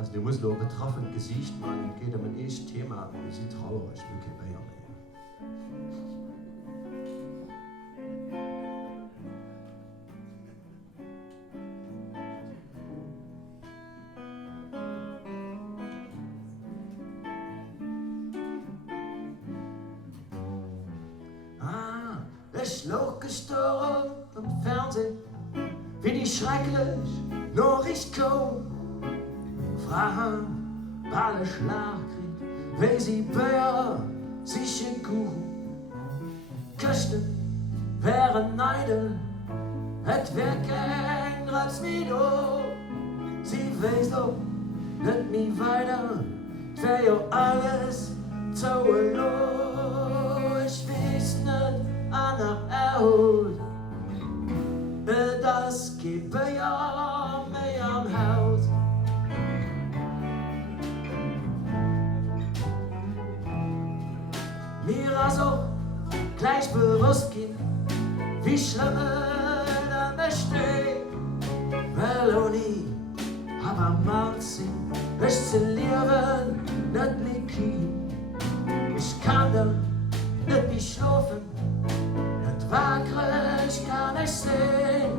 Also du musst nur betroffen Gesicht, man geht um ein echtes Thema, wir sind traurig, ich bin kein Bayer mehr. Ich lag gestorben im Fernsehen, wie die schrecklich Nachricht kam. Frauen, alle Schlag kriegt, weil sie Bär sich in Kuchen. Köchten wären Neidel, het wär kein Ratz wie du. Sie weiß doch nicht mehr weiter, wär ja alles zauberlos. Ich weiß nicht, an der Haut, das geht bei mir am Haus. Mir also gleich bewusst gehen, wie schlimm da besteht. Weil auch nie, aber mal sehen, ich zu leben, nicht mehr kriegen. Ich kann da nicht mehr schlafen. Ich kann nicht sehen,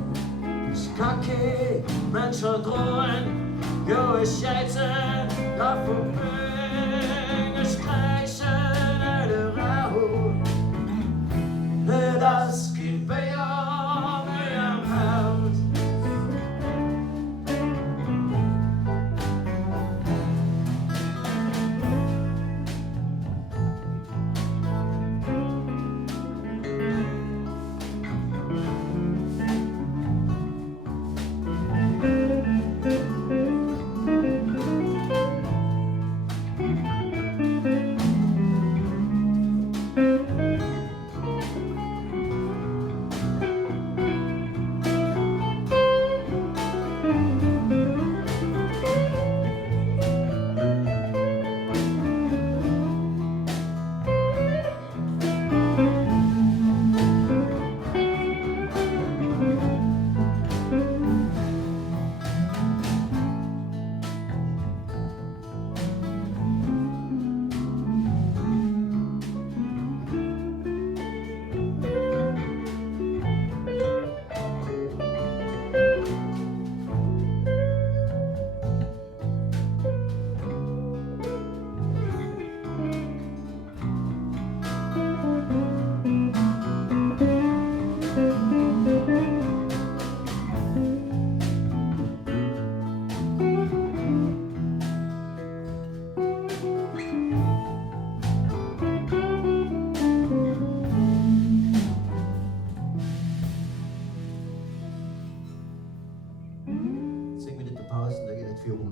ich kann kein Mensch drohen. Jo, ich schätze, davon bin ich streiche eine Rauch. Das geht bei mir am Haut. Pausen, da geht nicht viel rum.